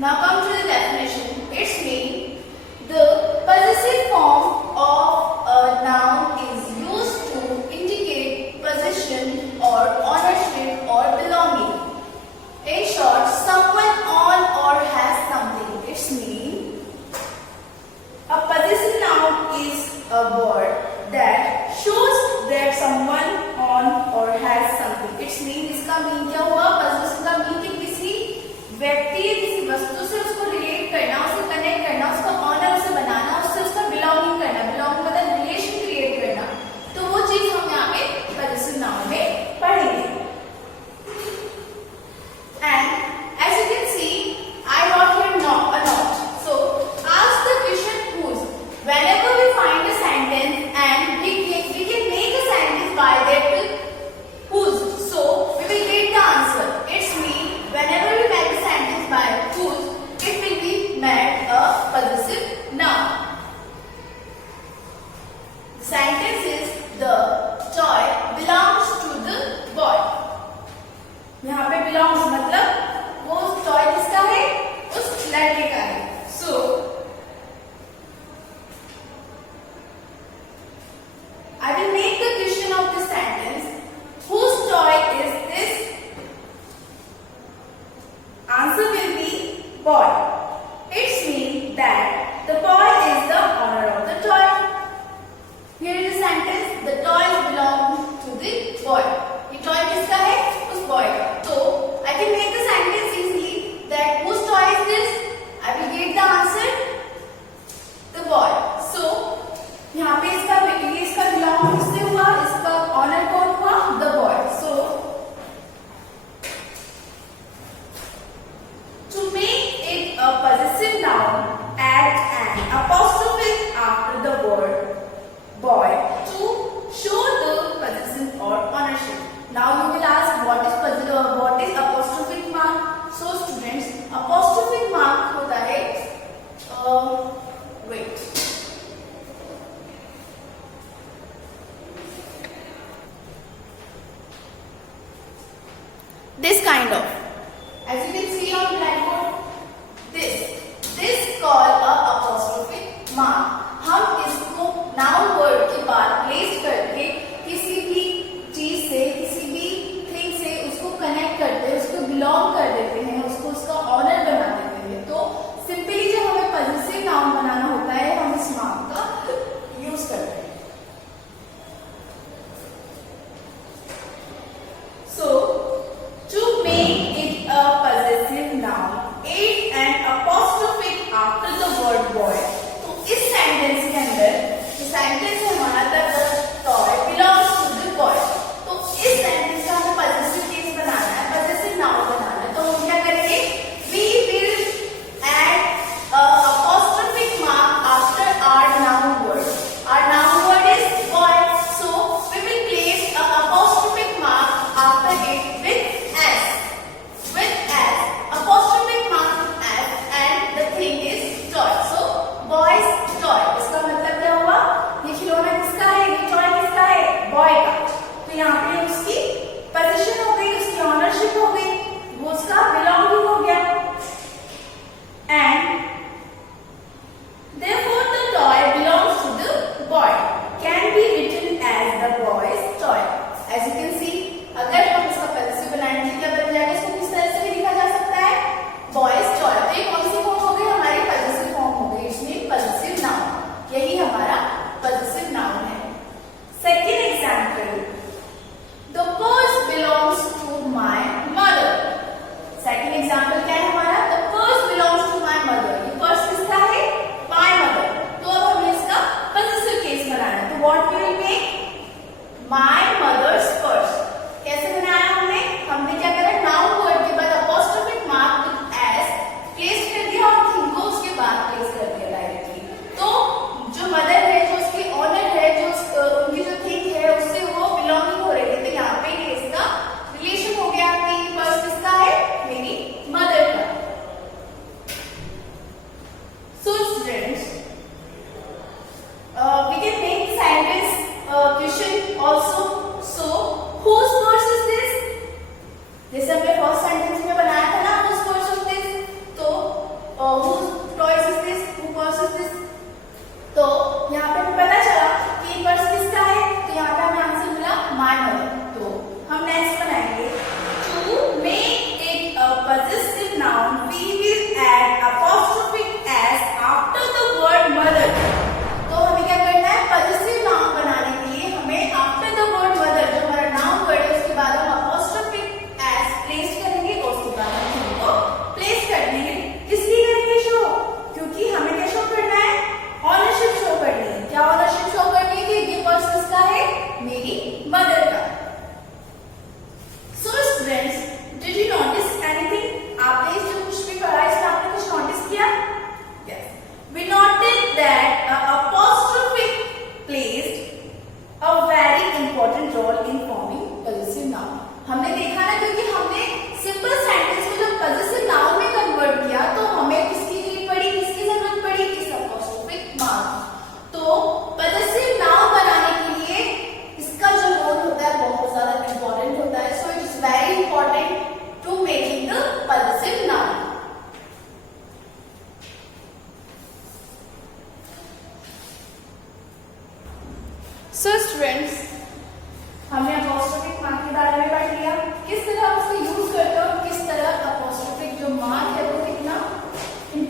Now come to the definition. Its mean: the possessive form of a noun is used to indicate possession or ownership or belonging. In short, someone own or has something. Its mean: a possessive noun is a word that shows that someone own or has something. Its mean, इसका मीन क्या हुआ? possessive का मीन कि किसी व्यक्ति या किसी वस्तु से उसको रिलेट करना, उसे कनेक्ट करना, उसका ऑनर उसे बनाना, उससे उसका बिलोंगिंग करना। बिलोंगिंग मतलब रिलेशन क्रिएट करना। तो वो चीज हम यहाँ पे possessive noun में पढ़ेंगे। And as you can see, I wrote here a note. So ask the question whose. Whenever we find a sentence and we can make a sentence by that whose, so we will get the answer. It's mean whenever we make a sentence by whose, it will be made a possessive noun. The sentence is the toy belongs to the boy. यहाँ पे belongs मतलब वो toy किसका है? उस लड़के का है। So I will make the question of the sentence. Whose toy is this? Answer will be boy. It means that the boy is the owner of the toy. Here is the sentence. The toys belong to the boy. ये toy किसका है? उस boy का. So I can make the sentence easily that whose toy is this? I will get the answer. The boy. So यहाँ पे इसका belong किससे हुआ? इसका owner कौन हुआ? The boy. So to make it a possessive noun, add an apostrophe after the word boy to show the possession or ownership. Now you will ask what is apostrophic mark? So students, apostrophic mark होता है wait. This kind of, as you can see on blackboard, this called a apostrophic mark. हम इसको noun word के बाद place करके किसी भी चीज से, किसी भी thing से उसको connect करते हैं, उसको belong कर देते हैं, उसको उसका owner बना देते हैं। तो simply जब हमें possessive noun बनाना होता है, हम इस mark का use करते हैं। So to make it a possessive noun,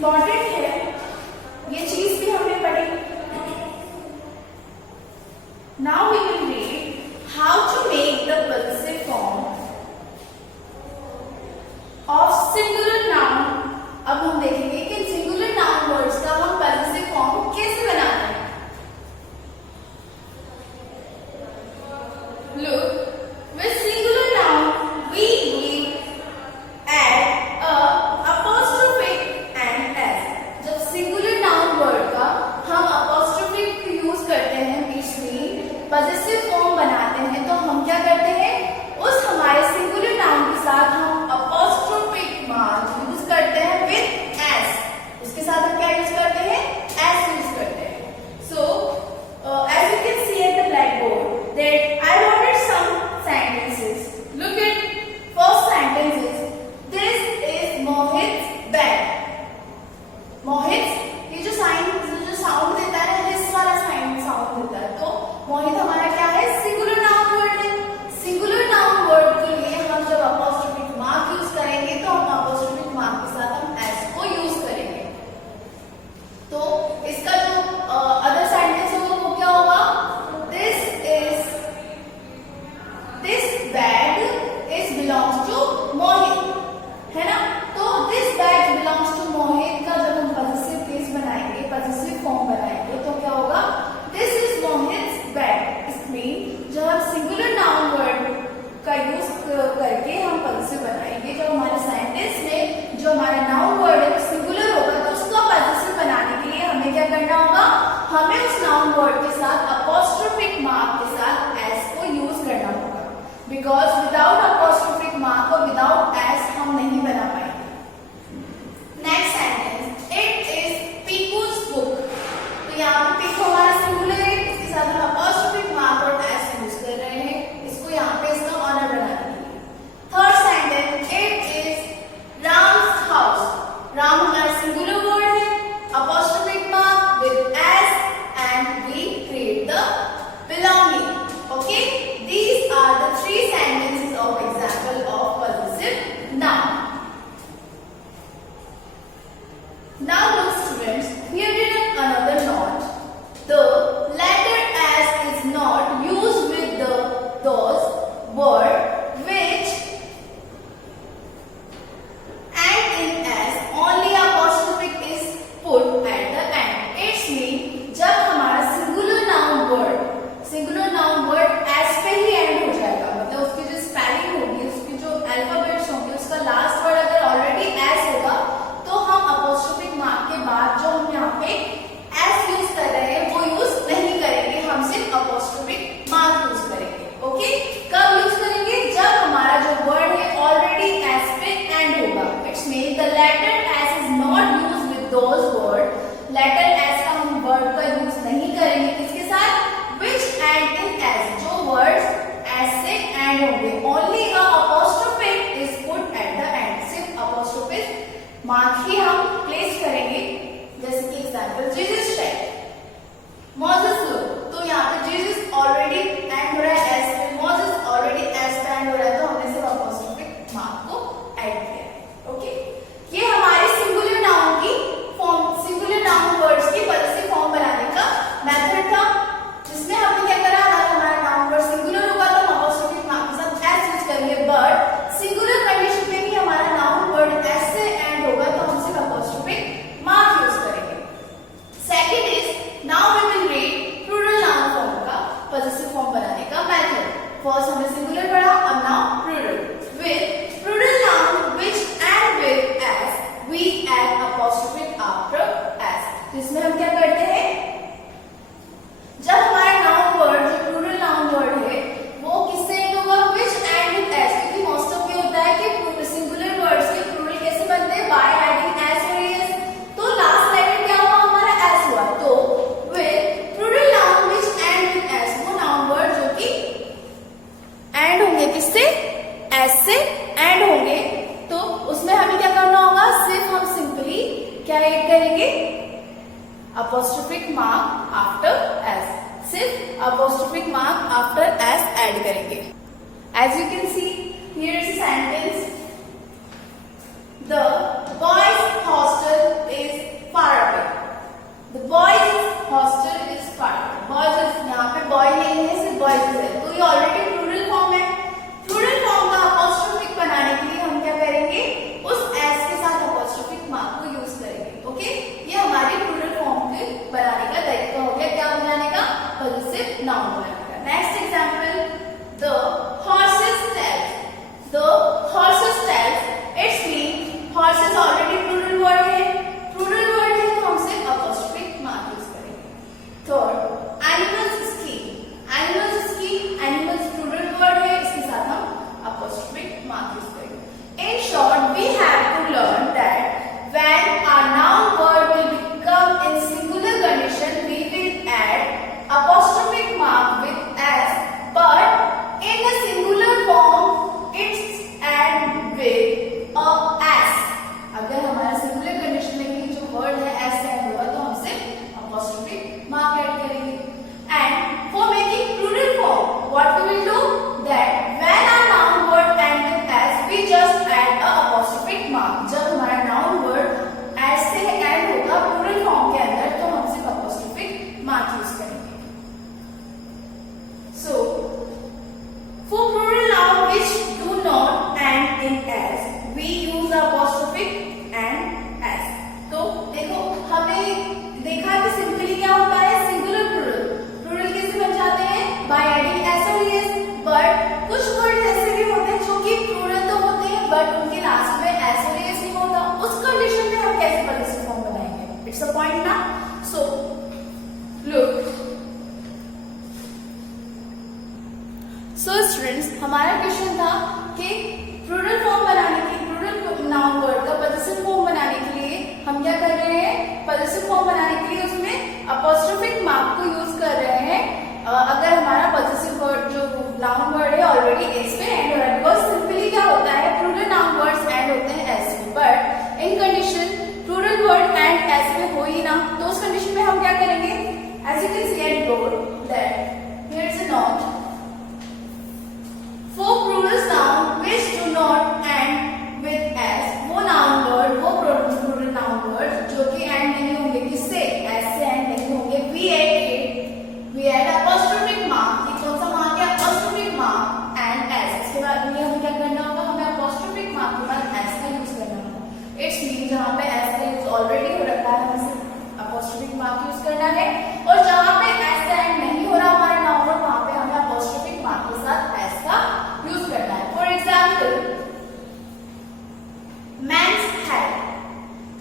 important है, ये चीज भी हमने पढ़ी। Now we will read how to make the possessive form of singular noun. अब हम देखेंगे कि सिंगुलर नाउन वर्ड्स का हम पॉजेसिव फॉर्म कैसे बनाते हैं। Look, with singular noun we add a apostrophe and s. जब singular noun word का हम apostrophe यूज करते हैं बीच में possessive form बनाते हैं, तो हम क्या करते हैं, उस हमारे singular noun के साथ हम apostrophe mark यूज करते हैं with s. उसके साथ हम क्या यूज करते हैं, s यूज करते हैं. So as you can see at the blackboard that I wanted some sentences. Look at first sentences. This is Mohit's bag. Mohit, ये जो साउंड देता है, this वाला साउंड देता है, तो मोहित हमारा क्या है, सिंगुलर नाउन वर्ड है. सिंगुलर नाउन वर्ड के लिए हम जब अपॉस्ट्रोफिक मार्क यूज करेंगे तो हम अपॉस्ट्रोफिक मार्क के साथ हम s को यूज करेंगे. तो इसका जो अदर सेंटेंस होगा वो क्या होगा, this bag is belongs to Mohit, है ना. तो this bag belongs to Mohit का जब हम पॉजेसिव केस बनाएंगे, पॉजेसिव फॉर्म बनाएंगे, तो क्या होगा, this is Mohit's bag. इसमें जब हम सिंगुलर नाउन वर्ड का यूज करके हम पॉजेसिव बनाएंगे, जब हमारे सेंटेंस में जो हमारा नाउन वर्ड है सिंगुलर होगा, तो उसको पॉजेसिव बनाने के लिए हमें क्या करना होगा, हमें उस नाउन वर्ड के साथ अपॉस्ट्रोफिक मार्क के साथ s को यूज करना होगा. बिकॉज विदाउट अपॉस्ट्रोफिक मार्क और विदाउट s हम नहीं बना पाएंगे. Next sentence, it is Piku's book. तो यहाँ पे पीकू हमारा सिंगुलर है, इसके साथ हम अपॉस्ट्रोफिक मार्क और s यूज कर रहे हैं, इसको यहाँ पे इसका ऑनर बनाने के लिए. Third sentence, it is Ram's house. Ram हमारा सिंगुलर वर्ड है, apostrophic mark with s and we create the belonging. Okay, these are the three sentences of example of possessive noun. Now look students, here is another note. The letter s is not used with those words which end in s, only apostrophic is put at the end. It's mean जब हमारा singular noun word s पे ही एंड हो जाएगा, मतलब उसकी जो स्पेलिंग होगी, उसकी जो अल्फाबेट्स होंगे, उसका लास्ट वर्ड अगर ऑलरेडी s होगा, तो हम अपॉस्ट्रोफिक मार्क के बाद जो हम यहाँ पे s यूज कर रहे हैं वो यूज नहीं करेंगे, हम सिर्फ अपॉस्ट्रोफिक मार्क यूज करेंगे. ओके, कब यूज करेंगे, जब हमारा जो वर्ड है ऑलरेडी s पे एंड होगा. It's mean the letter s is not used with those word. Letter s का हम वर्ड का यूज नहीं करेंगे, किसके साथ, which end in s, जो वर्ड्स s से एंड होंगे, only a apostrophe is put at the end. सिर्फ apostrophe मार्क ही हम प्लेस करेंगे. जैसे कि एग्जांपल, जीसस शाइड, मोसेस लो, तो यहाँ पे जीसस ऑलरेडी एंड हो रहा है s पे, मोसेस ऑलरेडी s पे एंड हो रहा है, तो हमने सिर्फ apostrophe मार्क को ऐड किया है. ओके, ये हमारी सिंगुलर नाउन की फॉर्म, सिंगुलर नाउन वर्ड्स की पॉजेसिव फॉर्म बनाने का मेथड था, जिसमें हमने क्या करा, अगर हमारा नाउन वर्ड सिंगुलर होगा तो हम अपॉस्ट्रोफिक मार्क के साथ s यूज करेंगे, बट सिंगुलर कंडीशन में भी हमारा नाउन वर्ड s से एंड होगा, तो हम सिर्फ अपॉस्ट्रोफिक मार्क यूज करेंगे. Second is, now we will read plural noun form का पॉजेसिव फॉर्म बनाने का मेथड. फर्स्ट हमने सिंगुलर पढ़ा, अब now plural. With plural noun which end with s we add apostrophe after s. तो इसमें हम क्या करते हैं, जब हमारा नाउन वर्ड जो प्लूरल नाउन वर्ड है वो किससे एंड होगा, which end with s, क्योंकि मोस्ट ऑफ ये होता है कि सिंगुलर वर्ड्स के प्लूरल कैसे बनते हैं, by adding s और es. तो लास्ट लेटर क्या हुआ, हमारा s हुआ. तो with plural noun which end with s, वो नाउन वर्ड जो कि एंड होंगे किससे, s से एंड होंगे, तो उसमें हमें क्या करना होगा, सिर्फ हम सिंपली क्या ऐड करेंगे, apostrophic mark after s, सिर्फ apostrophic mark after s add करेंगे. As you can see, here is a sentence. The boys' hostel is Spartan. Boys, यहाँ पे बॉय नहीं है, सिर्फ बॉयज है, तो ये ऑलरेडी प्लूरल फॉर्म है। प्लूरल फॉर्म का अपॉस्ट्रोफिक बनाने के लिए हम क्या करेंगे, उस एस के साथ अपॉस्ट्रोफिक मार्क को यूज करेंगे। ओके, ये हमारी प्लूरल फॉर्म के बनाने का तरीका हो गया। क्या बनाने का, पॉजिटिव नाउन बनाने का। Next example, the horses tails. The horses tails, it's mean horses already plural word है, प्लूरल वर्ड है तो हम सिर्फ अपॉस्ट्रोफिक मार्क यूज करेंगे। Third, animals skin. Animals skin, animals plural word है, इसके साथ हम अपॉस्ट्रोफिक मार्क यूज करेंगे। In short, we have to learn that when a noun word will become in singular condition, we will add apostrophic mark with s, but in the singular form it's add with a s. अगर हमारा singular condition में भी जो word है s add होगा तो हम सिर्फ apostrophic mark ऐड करेंगे। And for making plural form, what we will do, that when a noun word end with s, we just add a apostrophic mark. जब हमारा noun word s से end होगा plural form के अंदर तो हम सिर्फ apostrophic mark यूज करेंगे। So for plural noun which do not end in s, we use apostrophic and s. तो देखो, हमें देखा कि सिंपली क्या होता है, सिंगुलर प्लूरल। प्लूरल कैसे बन जाते हैं, बाय एडिंग s और es। बट कुछ वर्ड ऐसे भी होते हैं जो कि प्लूरल तो होते हैं बट उनके लास्ट में s और es नहीं होता। उस कंडीशन में हम कैसे पॉजिटिव फॉर्म बनाएंगे, इट्स अ पॉइंट ना। सो लुक, सो स्टूडेंट्स, हमारा क्वेश्चन था कि प्लूरल फॉर्म बनाने के, प्लूरल नाउन वर्ड का पॉजिटिव फॉर्म बनाने के लिए हम क्या कर रहे हैं, पॉजिटिव फॉर्म बनाने के लिए उसमें अपॉस्ट्रोफिक मार्क को यूज कर रहे हैं। अगर हमारा पॉजिटिव वर्ड जो नाउन वर्ड है ऑलरेडी एस पे एंड हो रहा है, बिकॉज सिंपली क्या होता है, प्लूरल नाउन वर्ड्स एंड होते हैं एस पे, but in condition plural word end S पे हो ही ना, तो उस कंडीशन में हम क्या करेंगे, as you can see and board that here is a note, for plural noun which do not end with s, वो noun word, वो plural noun word जो कि end नहीं होंगे किससे, s से end नहीं होंगे, we add apostrophic mark। ये कौन सा mark है, apostrophic mark and s। इसके बाद में हमें क्या करना होगा, हमें apostrophic mark के बाद s का यूज करना होगा। इट्स मीन जहाँ पे s का यूज ऑलरेडी हो रखा है, हमें सिर्फ apostrophic mark यूज करना है, और जहाँ पे s से end नहीं हो रहा हमारा noun word, वहाँ पे हमें apostrophic mark के साथ s का यूज करना है। For example, man's head.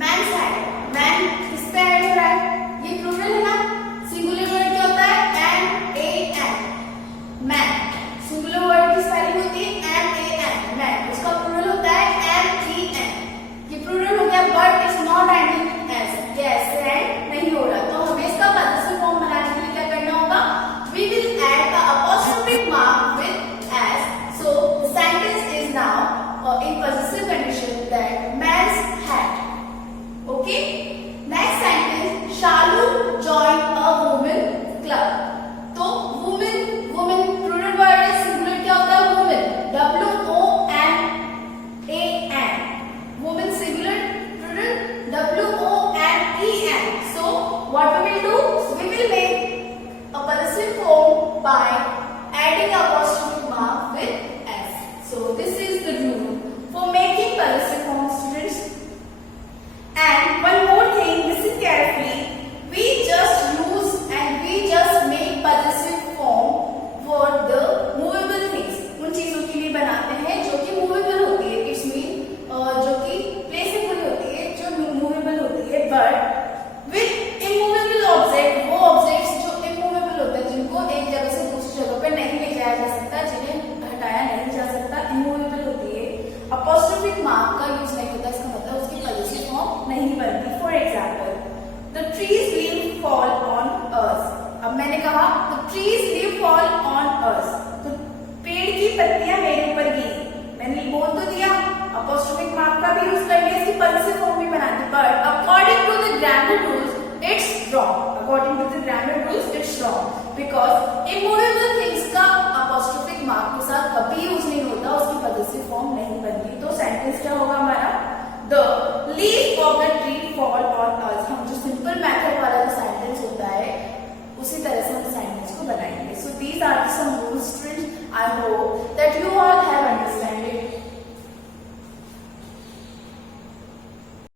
Man's head, man किस पे ऐड हो रहा है, ये प्लूरल है ना, सिंगुलर वर्ड क्या होता है, M A N. Man singular word की स्पेलिंग होती है एम ए एन, मैन, उसका प्लूरल होता है एम ई एन। ये प्लूरल हो गया but it's not ending with S, ये एस से एंड नहीं हो रहा, तो हमें इसका पॉजिटिव फॉर्म बनाने के लिए क्या करना होगा, we will add a apostrophic mark with s. So the sentence is now in possessive condition that man's had. Okay. Next sentence, Shalu joined a women club. तो women, women plural word है, singular क्या होता है, women, W-O-M-A-N. Women singular, plural W-O-M-E-N. So what we will do, we will make a possessive form by adding apostrophe mark with s. So this is the rule for making possessive form, students. And one more thing, listen carefully. We just use and we just make possessive form for the movable things. उन चीजों के लिए बनाते हैं जो कि movable होती है, इट्स मीन जो कि प्लेसेबल होती है, जो movable होती है, but with immovable object, वो objects जो immovable होते हैं, जिनको एक जगह से दूसरी जगह पे नहीं ले जाया जा सकता, जिन्हें हटाया नहीं जा सकता, immovable होती है, apostrophic mark का यूज नहीं होता, इसका मतलब उसकी पॉजिटिव फॉर्म नहीं बनती। For example, the trees leaf fall on us। अब मैंने कहा the trees leaf fall on us, तो पेड़ की पत्तियां मेरे ऊपर गिरी, मैंने बोल तो दिया, apostrophic mark का भी यूज करके इसकी पॉजिटिव फॉर्म भी बनाती, but according to the grammar rules it's wrong। According to the grammar rules it's wrong because immovable things का apostrophic mark के साथ कभी यूज नहीं होता, उसकी पॉजिटिव फॉर्म नहीं बनती। तो सेंटेंस क्या होगा हमारा,